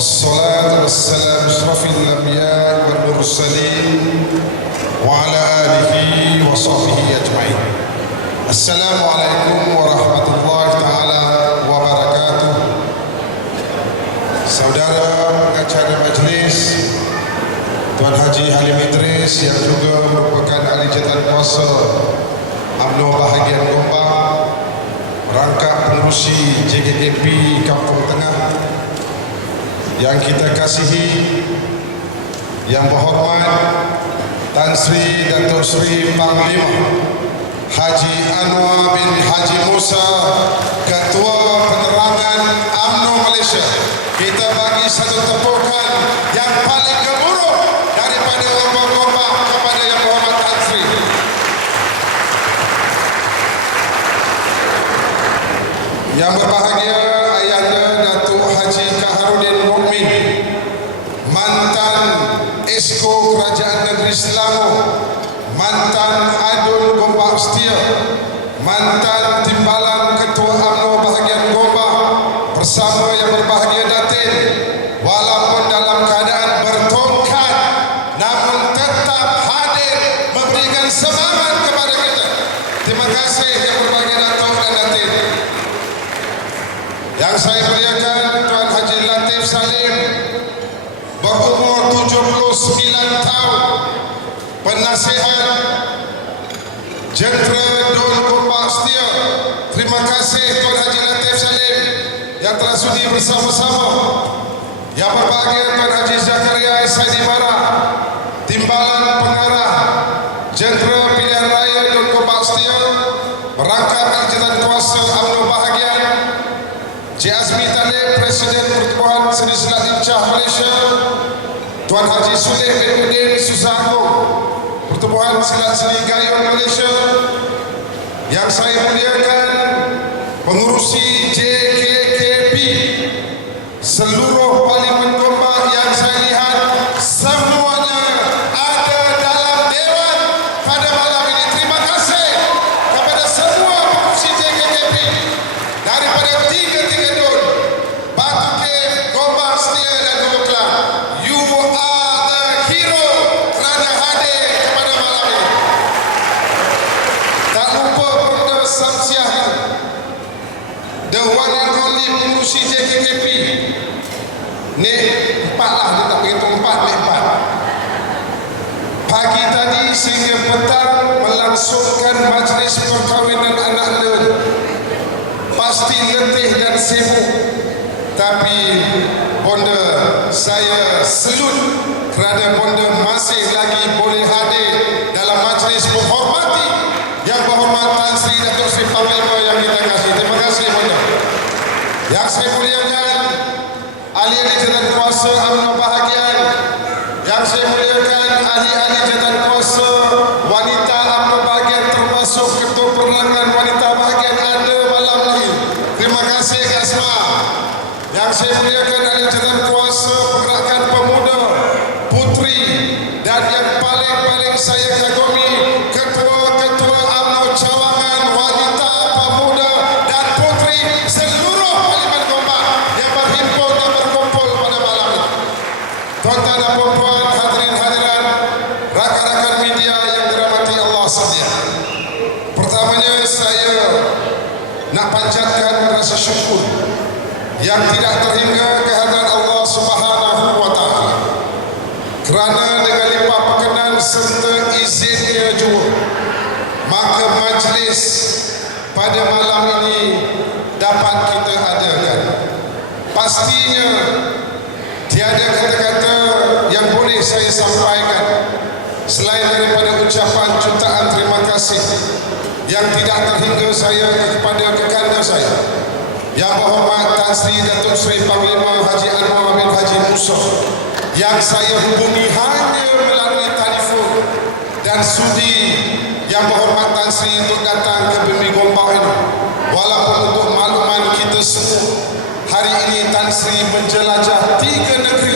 والصلاة والسلام أشرف الأنبياء والمرسلين وعلى آله وصحبه أجمعين السلام عليكم ورحمة الله تعالى وبركاته Saudara pengacara majlis Tuan Haji Halim Idris yang juga merupakan ahli jabatan kuasa UMNO bahagian Gombang rangkap pengurusi JKKP Kampung Tengah yang kita kasihi yang berhormat Tan Sri Datuk Sri Panglima Haji Anwar bin Haji Musa Ketua Penerangan UMNO Malaysia. Kita bagi satu tepukan yang paling gemuruh daripada gombang-gombang kepada yang berhormat Tan Sri. Yang berbahagia Ayahnya Datuk Haji Kaharudin Mukmin Mantan Esko Kerajaan Negeri Selangor Mantan Adun Gombak Setia Mantan Timbalan Ketua UMNO Bahagian Gombak Bersama yang berbahagia Datin Walaupun dalam keadaan bertongkat Namun tetap hadir Memberikan semangat kepada kita. Terima kasih yang berbahagia Datuk dan Datin yang saya muliakan Tuan Haji Latif Salim berumur 79 tahun penasihat Jentera Dun Gombak Setia. Terima kasih Tuan Haji Latif Salim yang telah sudi bersama-sama. Yang berbahagia Tuan Haji Zakaria Saidi Timbalan Pengarah Jentera Pilihan Raya Gombak Setia merangkap Aljatan Kuasa UMNO Bahagian Cik Azmi Talib, Presiden Pertubuhan Seni Silat Lincah Malaysia Tuan Haji Sulih bin Udin Susahko Pertubuhan Silat Seni Gayung Malaysia Yang saya muliakan Pengurusi JKKP Seluruh Parlimen Gombak yang saya lihat Semuanya ada dalam Dewan pada malam ini Terima kasih kepada semua pengurusi JKKP daripada tiga-tiga dun Batu Cave, Gombak Setia dan Gombak Kelang You are the hero kerana hadir kepada malam ini Tak lupa Bunda Samsiah itu The one and only pengurusi JKKP Ni empat lah dia tak berhitung empat ni empat Pagi tadi sehingga petang melangsungkan majlis perkahwinan anak lelaki pasti letih dan sibuk. Tapi bonda saya selut kerana bonda masih lagi boleh hadir dalam majlis menghormati yang berhormat Tan Sri Datuk Sri Panglima yang kita kasih terima kasih bonda. Yang saya muliakan ahli-ahli jawatan kuasa UMNO bahagian. Yang saya muliakan ahli-ahli jawatan kuasa yang tidak terhingga kehadiran Allah Subhanahu wa taala. Kerana dengan limpah perkenan serta izinnya juga, maka majlis pada malam ini dapat kita adakan. Pastinya Tiada kata-kata yang boleh saya sampaikan selain daripada ucapan jutaan terima kasih yang tidak terhingga saya kepada kekanda saya yang berhormat Tan Sri Datuk Seri Panglima Haji Anwar bin Haji Musa yang saya hubungi hanya melalui telefon dan sudi yang berhormat Tan Sri untuk datang ke Bumi Gombak ini walaupun untuk makluman kita semua hari ini Tan Sri menjelajah tiga negeri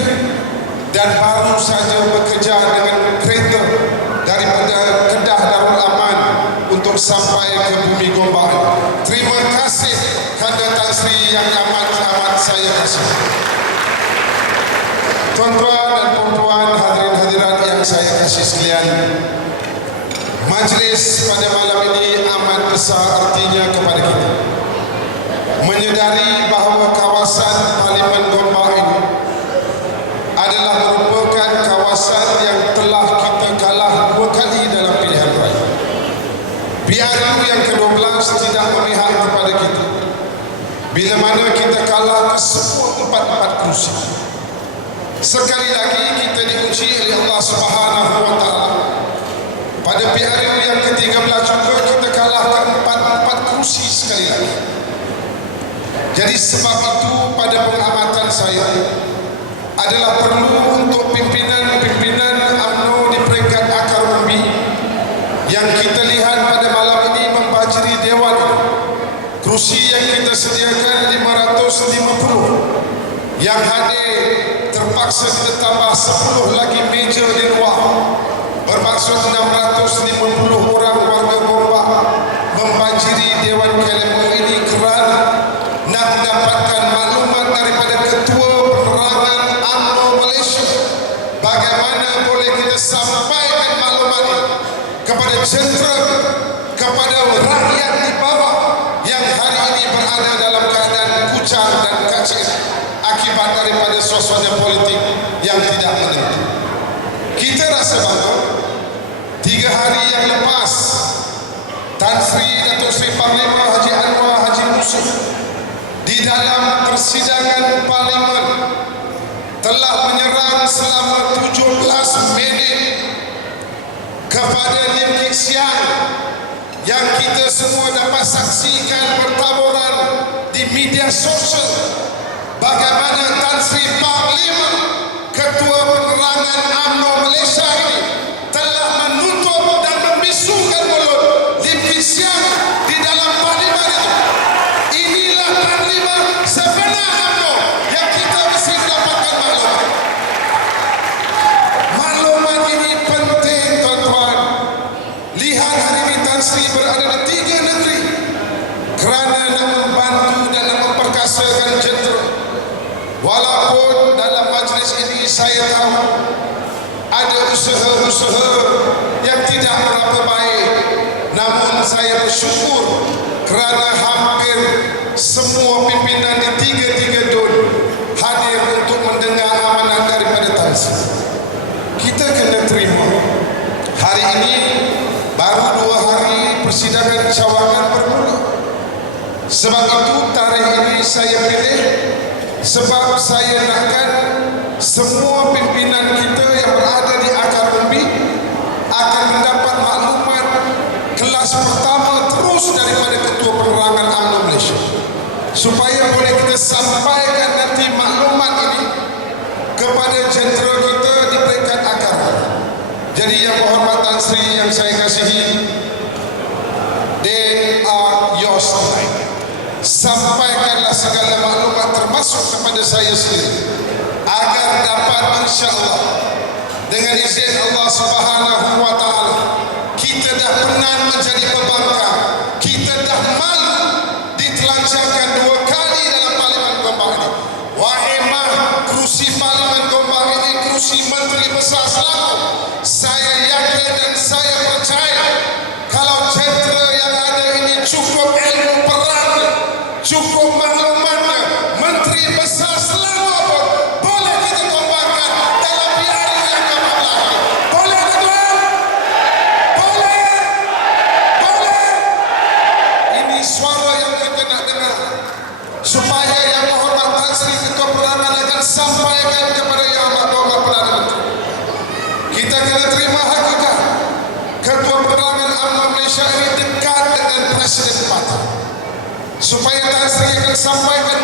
dan baru saja bekerja dengan kereta daripada Kedah Darul Aman untuk sampai ke bumi Gombak. Terima kasih Kanda Tan Sri yang amat amat saya kasih. Tuan-tuan dan puan-puan hadirin hadirat yang saya kasih sekalian Majlis pada malam ini amat besar artinya kepada kita Menyedari bahawa kawasan Parlimen Gombak ini Adalah merupakan kawasan yang telah kita kalah dua kali dalam pilihan raya PRU yang ke-12 tidak Bila mana kita kalah ke semua empat-empat kursi Sekali lagi kita diuji oleh Allah Subhanahu taala. Pada PRU yang ke-13 juga kita kalahkan empat-empat kursi sekali lagi. Jadi sebab itu pada pengamatan saya adalah perlu untuk pimpinan-pimpinan UMNO di peringkat akar umbi yang kita lihat pada malam ini membajiri dewan kursi yang kita sediakan 550 yang hadir terpaksa kita tambah 10 lagi meja di luar. Bermaksud 650 orang warga Gombak membanjiri Dewan KLMO ini kerana nak mendapatkan maklumat daripada Ketua Penerangan UMNO Malaysia. Bagaimana boleh kita sampaikan maklumat kepada jentera kepada rakyat di bawah yang hari ini berada dalam keadaan kucang dan kacir akibat daripada suasana politik yang tidak menentu. Kita rasa bangga tiga hari yang lepas Tan Sri Datuk Sri Panglima Haji Anwar Haji Musa di dalam persidangan parlimen telah menyerang selama 17 minit kepada Lim Kik Siang yang kita semua dapat saksikan pertaburan di media sosial. Bagaimana Tan Sri Panglima Ketua Penerangan UMNO Malaysia ini ada usaha-usaha yang tidak berapa baik. Namun saya bersyukur kerana hampir semua pimpinan di tiga-tiga dun hadir untuk mendengar amanat daripada Tan Sri. Kita kena terima. Hari ini baru dua hari persidangan cawangan bermula. Sebab itu tarikh ini saya pilih sebab saya nakkan semua pimpinan kita yang berada di akar umbi akan mendapat maklumat kelas pertama terus daripada Ketua Penerangan UMNO Malaysia. Supaya boleh kita sampaikan nanti maklumat ini kepada jentera kita di peringkat akar. Jadi yang berhormatan Sri yang saya kasihi they are yours tonight sampaikanlah segala maklumat termasuk kepada saya sendiri agar dapat insyaAllah. Dengan izin Allah subhanahu wa ta'ala kita dah pernah menjadi pembangkang. Kita dah malu ditelancarkan dua kali dalam parlimen Gombak ini. Wahimah kerusi parlimen Gombak ini kerusi menteri besar selaku saya yakin dan saya percaya kalau jentera yang ada ini cukup Tan Sri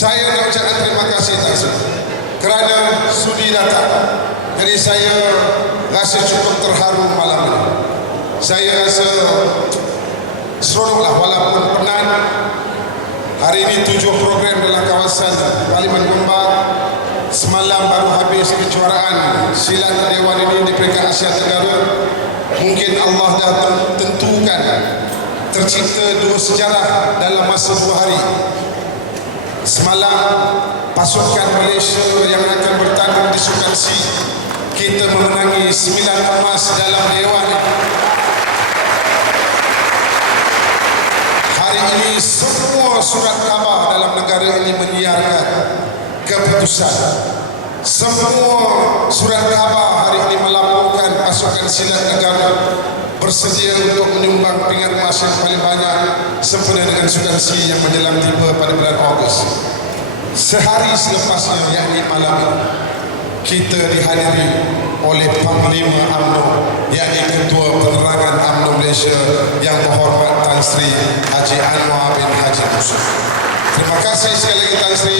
saya nak ucapkan terima kasih Tan Sri kerana sudi datang. Jadi saya rasa cukup terharu malam ini. Saya rasa seronoklah walaupun penat. Hari ini tujuh program dalam kawasan Parlimen Gombak. Semalam baru habis kejuaraan silat Dewan ini di peringkat Asia Tenggara. Mungkin Allah dah tentukan tercipta dua sejarah dalam masa dua hari. Semalam pasukan Malaysia yang akan bertanding di Sukan C kita memenangi sembilan emas dalam Dewan Hari ini semua surat khabar dalam negara ini menyiarkan keputusan. Semua surat khabar hari ini melaporkan pasukan silat negara bersedia untuk menyumbang pingat emas yang paling banyak sempena dengan sukan si yang menjelang tiba pada bulan Ogos. Sehari selepasnya, yakni malam ini, kita dihadiri oleh Panglima UMNO yakni Ketua Penerangan UMNO Malaysia yang berhormat Tan Sri Haji Anwar bin Haji Musa. Terima kasih sekali lagi Tan Sri.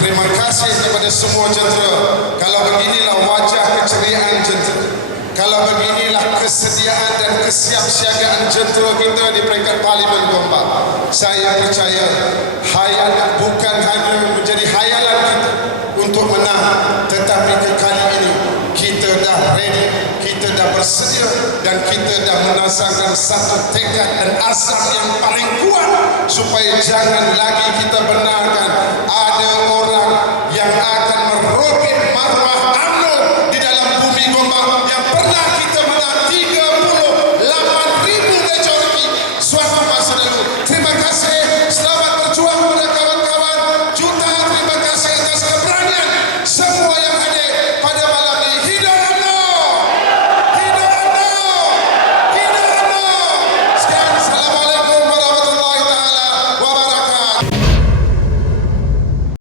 Terima kasih kepada semua jentera. Kalau beginilah wajah keceriaan jentera. Kalau beginilah kesediaan dan kesiapsiagaan jentera kita di peringkat Parlimen Gombak. Saya percaya hayal bukan hanya menjadi hayalan kita untuk menang tetapi ke kali ini kita dah ready kita dah bersedia dan kita dah menasangkan satu tekad dan asam yang paling kuat supaya jangan lagi kita benarkan ada orang di Domba yang pernah kita